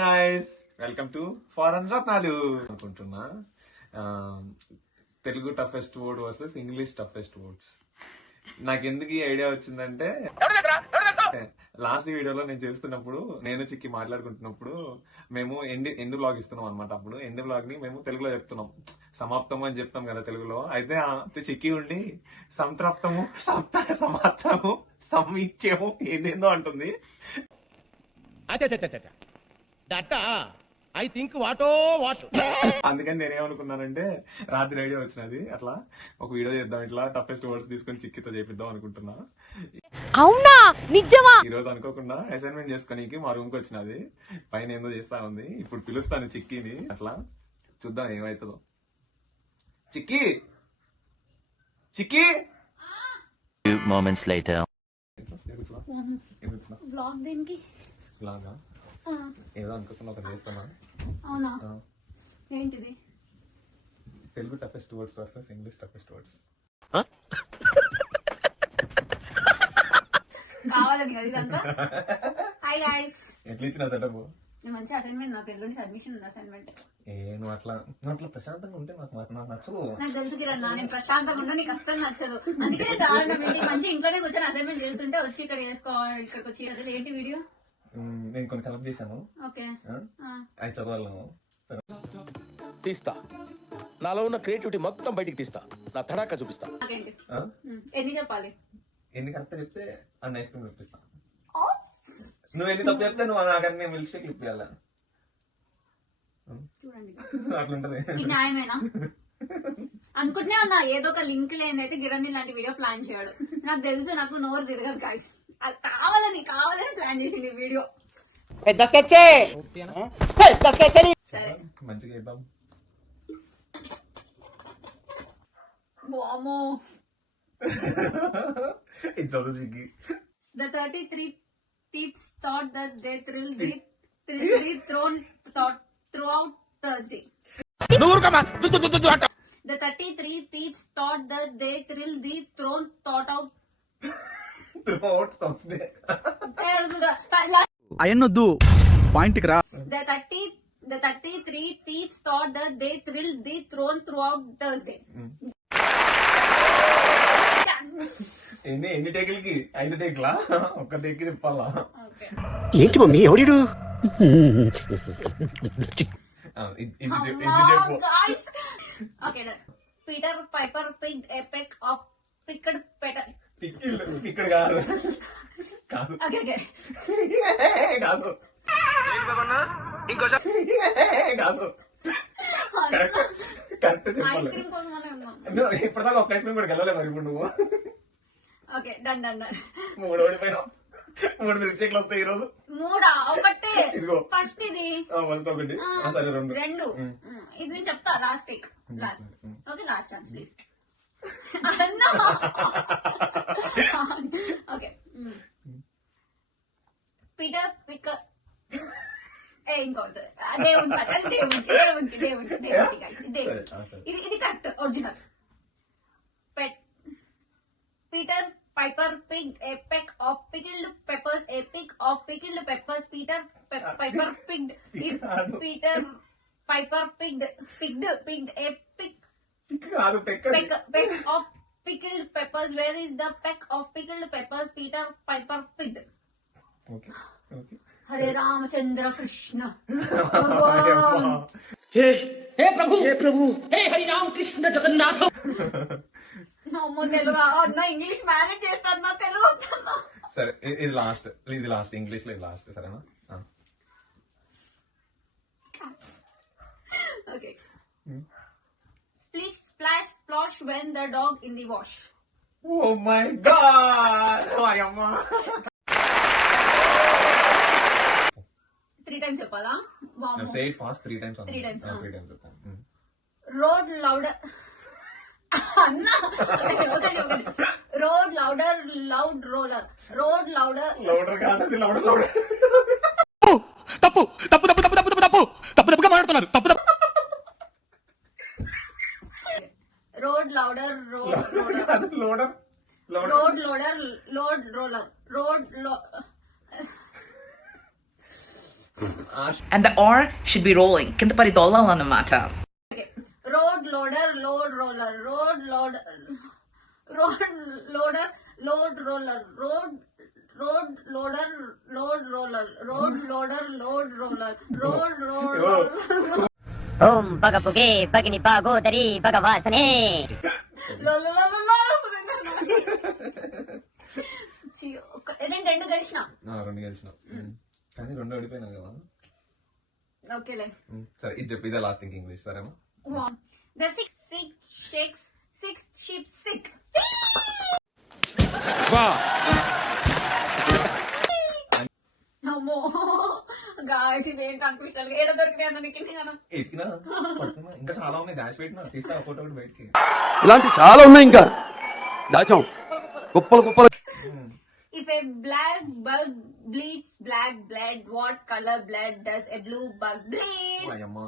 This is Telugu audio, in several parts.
గైస్, వెల్కమ్ టు ఫారెన్ రత్నాలు అనుకుంటున్నా. Telugu toughest word versus English toughest words. నాకు ఎందుకు ఈ ఐడియా వచ్చిందంటే, లాస్ట్ వీడియోలో నేను చేస్తున్నప్పుడు, నేను చిక్కి మాట్లాడుకుంటున్నప్పుడు మేము ఎండ్ బ్లాగ్ ఇస్తున్నాం అనమాట. అప్పుడు ఎండ్ బ్లాగ్ ని మేము తెలుగులో చెప్తున్నాం, సమాప్తము అని చెప్తాం కదా తెలుగులో. అయితే చిక్కి ఉండి సంతృప్తము, సమాప్తము, సమీక్షము ఏందేందో అంటుంది. ఐ థింక్ వాట్ అందుకని నేనేమనుకున్నానంటే, రాత్రి ఐడియా వచ్చినది, అట్లా ఒక వీడియో చేద్దాం, ఇట్లా టఫెస్ట్ వర్డ్స్ తీసుకొని చిక్కితో చేపిద్దాం అనుకుంటున్నా. అవునా, నిజమా? ఈ రోజు అనుకోకుండా అసైన్మెంట్ చేసుకోనికి మా రూమ్ కి వచ్చినది, పైన ఏందో చేస్తా ఉంది. ఇప్పుడు పిలుస్తాను చిక్కిని, అట్లా చూద్దాం ఏమవుతుందో. చిక్కి చిక్కి moments later. బ్లాగ్ దేనికి? లాగా ఏదో అనుకుంటున్నా, ఒకటి చేస్తానా? అవునా, ఏంటిది? Telugu toughest words versus English toughest words. కావాలని కదా ఇదంతా? హాయ్ గైస్, ఎట్లా ఇచ్చిన సెటప్? మంచి అసైన్మెంట్, నాకు ఎల్లుండి సబ్మిషన్ ఉంది అసైన్మెంట్. నువ్వు అట్లా ప్రశాంతంగా ఉంటే నాకు నచ్చదు. నాకు తెలుసు కిరణ్, నేను ప్రశాంతంగా ఉంటే నీకు అస్సలు నచ్చదు. అందుకే నేను రావడం ఏంటి, మంచి ఇంట్లోనే కూర్చొని అసైన్మెంట్ చేస్తుంటే వచ్చి ఇక్కడ చేసుకోవాలి. ఇక్కడికి వచ్చి అసలు ఏంటి వీడియో? నేను కొన్ని కలెక్ట్ చేశాను, ఓకే అవి చదవాలి. తీస్తా, నాలో ఉన్న క్రియేటివిటీ మొత్తం బయటికి తీస్తా, నా తడాకా చూపిస్తా. నాకేంటి, ఎన్ని చెప్పాలి? ఎన్ని కరెక్ట్ చెప్తే అన్ని ఐస్ క్రీమ్ ఇప్పిస్తా. నువ్వు ఎన్ని తప్పు చెప్తే నువ్వు నాకన్నీ మిల్క్ షేక్ ఇప్పియాల. చూడండి, అట్లుంటది. ఇది న్యాయమేనా? అనుకుంటూనే ఉన్నా ఏదో ఒక లింక్ లేనైతే గిరణ్ ఇలాంటి వీడియో ప్లాన్ చేయడు. నాకు తెలుసు, నాకు నోరు తిరగదు గాయస్. అది కావాలని ప్లాన్ చేసింది వీడియో. సరే, మంచిగా ఇద్దాం. వామో. ఇది చదువు చిక్కి. The 33 thieves thought that they thrilled the thrown throughout Thursday. The 33 thieves thought that they thrilled the thrown thought out. Throughout Thursday. అయన్నొద్దు, పాయింట్కి రా. The 33 thieves thought that they thrilled the throne throughout Thursday. ఎన్ని టేకులకి? 5 టేకులా? ఒక్క టేక్ చెప్పాలా? ఏంటి మమ్మీ, ఎవడు? ఇది చెప్పు. Okay, Peter Piper picked a peck of picked petal. ఇక్కడ కాదు Okay. కాదు కాదు, కరెక్ట్ ఐస్ చెప్పాలి. క్రీమ్ కోసమనే ఉన్నాం. ఇప్పటిదాకా ఒక్క ఐస్ క్రీమ్ కూడా గెలవలే మరి. ఇప్పుడు నువ్వు ఓకే, డన్. 3 ఓడిపోయినావు. 3 మిస్టేక్లు వస్తాయి ఈ రోజు. 3 ఒకటే. ఇదిగో ఫస్ట్ ఇది, ఫస్ట్ ఒకటి, సరే 2. ఇది నేను చెప్తా, last take. Okay, last chance please. Okay, Peter picker. ఇంకోటి దేవునికి ఇది correct, original. Peter Piper picked a peck of pickled peppers. A peck of pickled peppers. Peter Piper picked. Peter Piper picked a peck of pickled peppers. Where is the peck of pickled peppers? Peter Piper picked. Okay. Hare Ramachandra Krishna. हे प्रभु हे हरि राम कृष्ण जगन्नाथ. అమ్మో, తెలుగు అన్నా, ఇంగ్లీష్ మేనేజ్ చేస్తాను, తెలుగు వస్తున్నా. సరే, ఇది లాస్ట్ ఇంగ్లీష్ లో, ఇది లాస్ట్, సరేనా? Okay. Splish splash splosh when the dog in the wash. Oh my god! అమ్మా, 3 times చెప్పాలా? say it fast 3 times. 3 times. 3 times చెప్తాను. Road louder. అన్నా, road louder, loud roller. Road louder కాదు, లౌడర్. తప్పు తప్పు తప్పు తప్పు తప్పు తప్పు తప్పుగా మాట్లాడుతున్నారు. తప్పు. Road louder, road roller. Loader. Road loader, load roller. Road and the R should be rolling. Kinda pari dollalanamata. Road loader load roller road loader road loader load roller road loader load roller road loader load roller road roller ఓం భగపుగే భగిని భాగోదరి భగవాసనే నేను రెండు గెలిచిన రెండు గెలిచిన కానీ రెండు ఓడిపోయినా కదా. ఓకేలే సరే ఇది చెప్పు, ఇదే లాస్ట్ థింక్ ఇంగ్లీష్ సరేనా. The six shakes, six sheep sick. అమ్మో గాయస్ ఇవేం కనిపిస్తాను ఏడ దొరికినాయి అన్నకి నేను ఎతికినా పట్టుకున్నా, ఇంకా చాలా ఉన్నాయి దాచి పెట్టినా, తీస్తా ఫోటో కూడా బయటికి. ఇలాంటి చాలా ఉన్నాయి ఇంకా దాచాం కుప్పలు కుప్పలు. If a black bug bleeds black blood, what color blood does a blue bug bleed? అమ్మా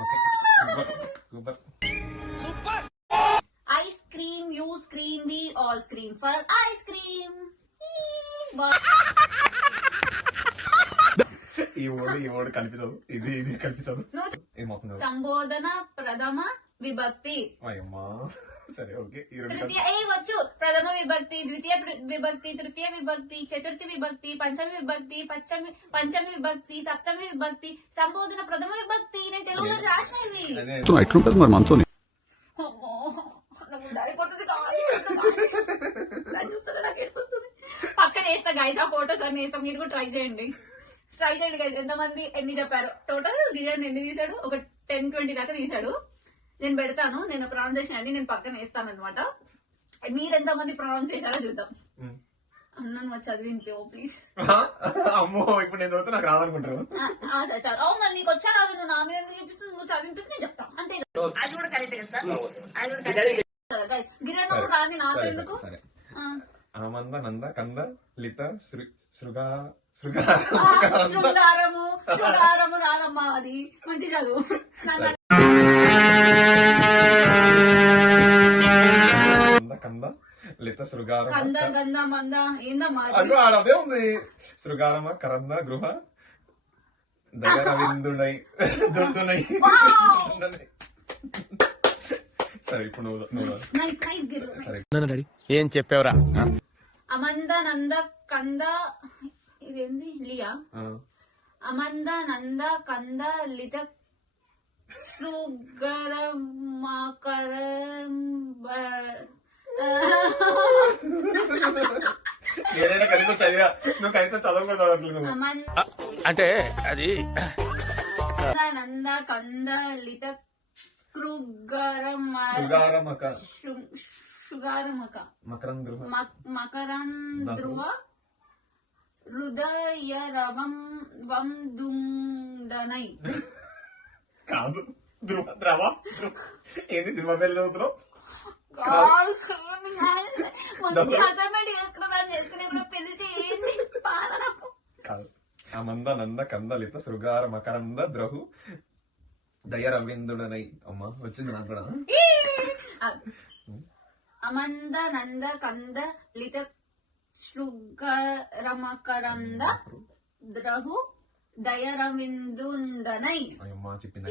okay super super. I scream, you scream, we all scream for ice cream. ఈ వర్డ్ కనిపించదు, ఇది కనిపించదు. ఏమవుతుంది? సంబోధన ప్రథమ విభక్తి. అమ్మా సరే ఓకే. ఈ రెండు తృతీయ వచ్చు ప్రథమ విభక్తి, ద్వితీయ విభక్తి, తృతీయ విభక్తి, చతుర్థి విభక్తి, పంచమి విభక్తి, పంచమి విభక్తి, సప్తమి విభక్తి, సంబోధన ప్రథమ విభక్తి. నేను తెలుగులో రాసిన ఇవి. ఎట్లుంటది మరి మనతో? పక్కన వేస్తా గైస్ ఆ ఫోటోస్ అన్ని వేస్తా, మీరు కూడా ట్రై చేయండి గైస్. ఎంతమంది ఎన్ని చెప్పారు టోటల్ గిజన్ ఎన్ని తీసాడు? ఒక 10-20 దాకా తీసాడు. నేను పెడతాను, నేను ప్రొనౌన్సియేషన్ అన్ని నేను పక్కన వేస్తాను అనమాట. మీరు ఎంతమంది ప్రొనౌన్స్ చేశారో చూద్దాం. అన్న చదివించో ప్లీజ్. అమ్మో ఇప్పుడు నేను చదివితే నాకు రాదనుకుంటారు. అవును మరి నీకు వచ్చా రాదు, నువ్వు నా మీద ఎందుకు చెప్పిస్తున్నావు? నువ్వు చదివిపిస్తే నేను చెప్తా అంతే. అది కూడా కరెక్ట్ కదా సార్, అది కూడా కరెక్ట్. గిరణ్ రాని నాకు ఎందుకు? ఆమంద నంద కంద లిత శృంగారము కాదమ్మా, అది మంచి చదువు. కంద లిత శృగారం కంద గంధ మంద ఏందమ్మా? అదే ఉంది. శృగారమ కరంద గృహ దగర విందుడై దుందునై. సరే ఇప్పుడు డాడీ ఏం చెప్పావురా? అమంద నంద కంద ఇదేంది లియా? అమంద నంద కంద లిత నేనైనా కనీసం చదివా, నువ్వు కనీసం చదవకూడదు. అంటే అది నంద కంద లిత శృగారమక మకరంధ్రువ హృదయ రవం వం దుండనై. కాదు ద్రవ ఏంది ధ్రువ పెళ్లి చదువుతున్నావు? మంచి అసైన్మెంట్ చేసుకునే పెళ్లి చేయండి. కాదు. అమంద నంద కందలిత శృగార మకరంద ద్రహు దయ రవీంద్రుడనై. అమ్మా వచ్చింది నాకు కూడా. అమంద నంద కంద లిత శృగరమకరంద ద్రహు దయ రవీంద్రుడనై. అమ్మా చెప్పింది.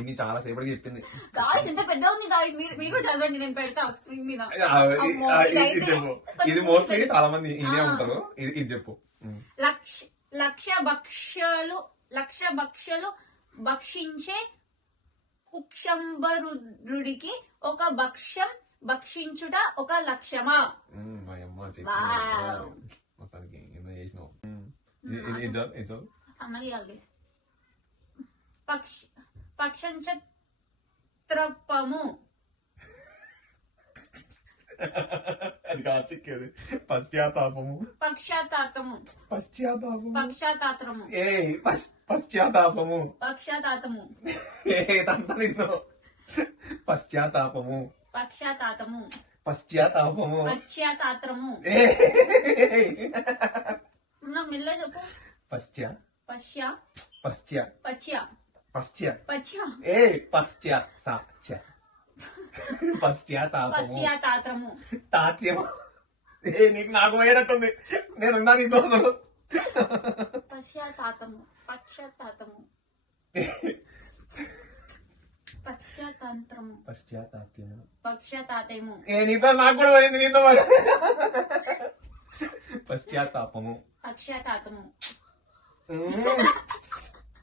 ఇది చాలా సేపటికి చెప్పింది. గాయస్ ఎంత పెద్ద ఉంది గాయస్, మీరు చదవండి, నేను పెడతా స్క్రీన్ మీద. చెప్పు, ఇది మోస్ట్లీ చాలా మంది ఇదే ఉంటారు. ఇది చెప్పు. లక్ష భక్షలు భక్షించే కుక్షంబరుడికి ఒక భక్ష్యం భక్షించుట ఒక లక్ష్యమా? మొత్తానికి ఏదో చేసినావు. పక్షంచత్రపము. అది కాదు చిక్కేది. పశ్చాత్తాపము. పక్షాతాతము. పశ్చాత్తాపము. ఏ పశ్చాత్తాపము. పక్షాతాతము. ఏ తంత నిన్ను. పశ్చాత్తాపము. పక్షాతాతము. పశ్చాత్తాపము. పశ్చాత్తాత్రము. నాకు మెల్ల చెప్పు. పశ్చా ఏ పశ్చాత్తాపము. తాత్యము. నీకు నాకు పోయేటట్టుంది. నేనున్నా నీతో అసలు. పశ్చాత్తాపము పశ్చాత్తాపము పశ్చాత్తంత్రము పశ్చాత్తాప్యము. పశ్చాత్తాపము నీతో నాకు కూడా పోయింది, నీతో పడి. పశ్చాత్తాపము. పశ్చాత్తాపము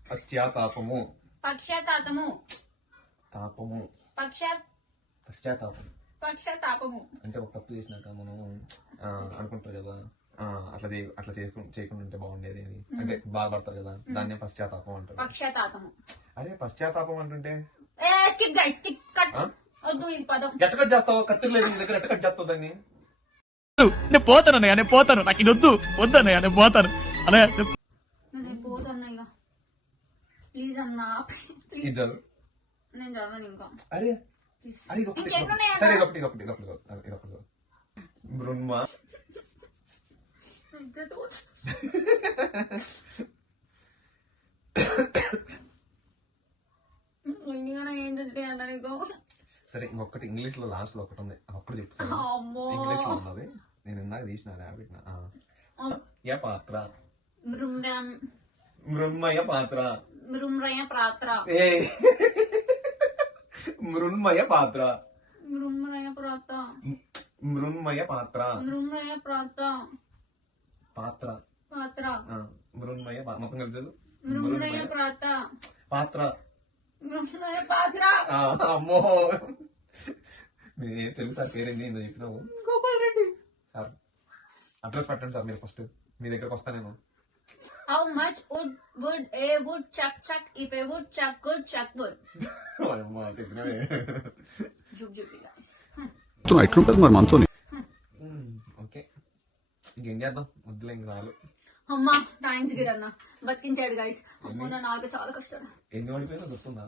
పశ్చాత్తాపము. పశ్చాత్తాపము తాపము. పశ్చాత్తాపం పశ్చాత్తాపము అంటే ఒక తప్పు చేసినాక మనం అనుకుంటారు కదా, అట్లా చేయకుండా ఉంటే బాగుండేది అని, అంటే బాధపడతారు కదా, దాన్నే పశ్చాత్తాపం అంటారు. పశ్చాత్తాపము. అరే పశ్చాత్తాపం అంటుంటే స్కిప్ గైస్ స్కిప్ కట్ వద్దు ఈ పదం. ఎట్ట కట్ చేస్తావు? కత్తిరి లేదు నీ దగ్గర, ఎట్ట కట్ చేస్తావు దాన్ని? నేను పోతానన్నయ్య, నేను పోతాను. నాకు ఇది వద్దన్నయ్య, నేను పోతాను అన్నయ్య. నేను పోతున్నా ఇక. ప్లీజ్ అన్నా ప్లీజ్. ఇది చదువు. నేను చదవను ఇంకా. అరే ప్లీజ్. అరే ఇదొకటి, ఇంకెన్నున్నాయి సరే అన్నా? ఇదొకటి చదువు. బ్రహ్మ. ఇండిగానే ఏం చెప్తే అన్నా నీకు? సరే ఇంకొకటి ఇంగ్లీష్ లో లాస్ట్ లో ఒకటి ఉంది, అప్పుడు చెప్తాను. అమ్మో. ఇంగ్లీష్ లో ఉన్నది, నేను ఇందాక తీసిన అది పెట్టిన. ఏ పాత్ర? మృన్మయ పాత్ర. మృమ్రయ పాత్ర. ఏ మృన్మయ పాత్ర. మృమ్రయ పాత్ర. మృన్మయ పాత్ర. మృమ్రయ పాత్ర. పాత్ర. పాత్ర. మృన్మయ మొత్తం కలిపి మృమ్రయ పాత్ర. పాత్ర. మృమ్రయ పాత్ర. అమ్మో తెలుగు సార్ పేరేంటి ఏందో చెప్పినావు? గోపాల్ రెడ్డి. సార్ అడ్రస్ పెట్టండి సార్, మీరు ఫస్ట్ మీ దగ్గరకు వస్తా నేను. How much would a woodchuck chuck if a woodchuck could chuck wood? అమ్మా చెప్పినవే. Jubi guys. ఎట్లుంటది మరి మనతో? ఓకే ఇంకేం చేద్దాం, వద్దులే ఇంక చాలు. అమ్మా థ్యాంక్స్ గిరన్న, బతికించాడు గైస్. అమ్మో నా నాకు చాలా కష్టం. ఎన్ని ఓడిపోయినా గుర్తుందా?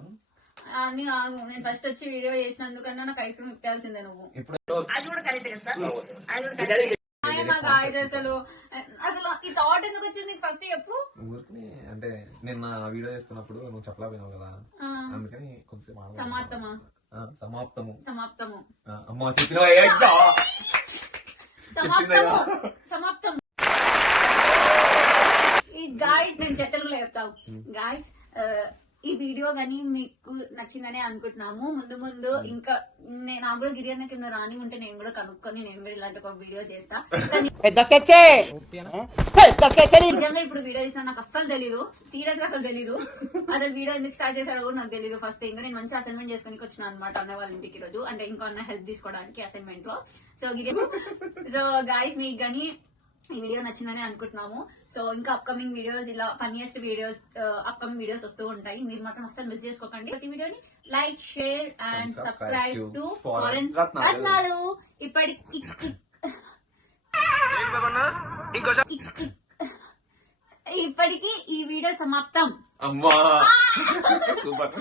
అన్ని కాదు, నేను ఫస్ట్ వచ్చి వీడియో చేసినందుకన్నా నాకు ఐస్ క్రీమ్ ఇప్పాల్సిందే నువ్వు. ఇప్పుడు అది కూడా కరెక్ట్ కదా సార్, అది కూడా కరెక్ట్. గాయస్ అసలు ఈ థాట్ ఎందుకు వచ్చింది నీకు ఫస్ట్ చెప్పు. ఊరికి అంటే నిన్న వీడియో చేస్తున్నప్పుడు నువ్వు చెప్పలేకపోయినావు కదా, అందుకని కొంచెం సమాప్తమా? సమాప్తము. సమాప్తము. అమ్మా చెప్పినవా? సమాప్తము. సమాప్తము. ఈ గాయస్ నేను తెలుగులో చెప్తాను. గాయస్ ఈ వీడియో గానీ మీకు నచ్చిందని అనుకుంటున్నాము. ముందు ముందు ఇంకా నాకు కూడా గిరియన్న కింద రాని ఉంటే నేను కూడా కనుక్కొని నేను కూడా ఇలాంటి ఒక వీడియో చేస్తా. నిజంగా ఇప్పుడు వీడియో చేసినా నాకు అస్సలు తెలీదు, సీరియస్ గా అసలు తెలీదు. అసలు వీడియో ఎందుకు స్టార్ట్ చేశాడో కూడా నాకు తెలీదు. ఫస్ట్ ఇంకా నేను మంచి అసైన్మెంట్ చేసుకుని వచ్చిన అనమాట అన్న వాళ్ళ ఇంటికి రోజు, అంటే ఇంకో అన్న హెల్ప్ తీసుకోవడానికి అసైన్మెంట్ లో. సో గాయస్ మీకు గానీ ఈ వీడియో నచ్చిందని అనుకుంటున్నాము. సో ఇంకా అప్కమింగ్ వీడియోస్ ఇలా ఫన్నీయెస్ట్ వీడియోస్ అప్కమింగ్ వీడియోస్ వస్తూ ఉంటాయి. మీరు మాత్రం అస్సలు మిస్ చేసుకోకండి. ప్రతి వీడియోని like, share and subscribe to foreign రత్నాలు. ఇప్పటికి ఈ వీడియో సమాప్తం. అమ్మా సూపర్.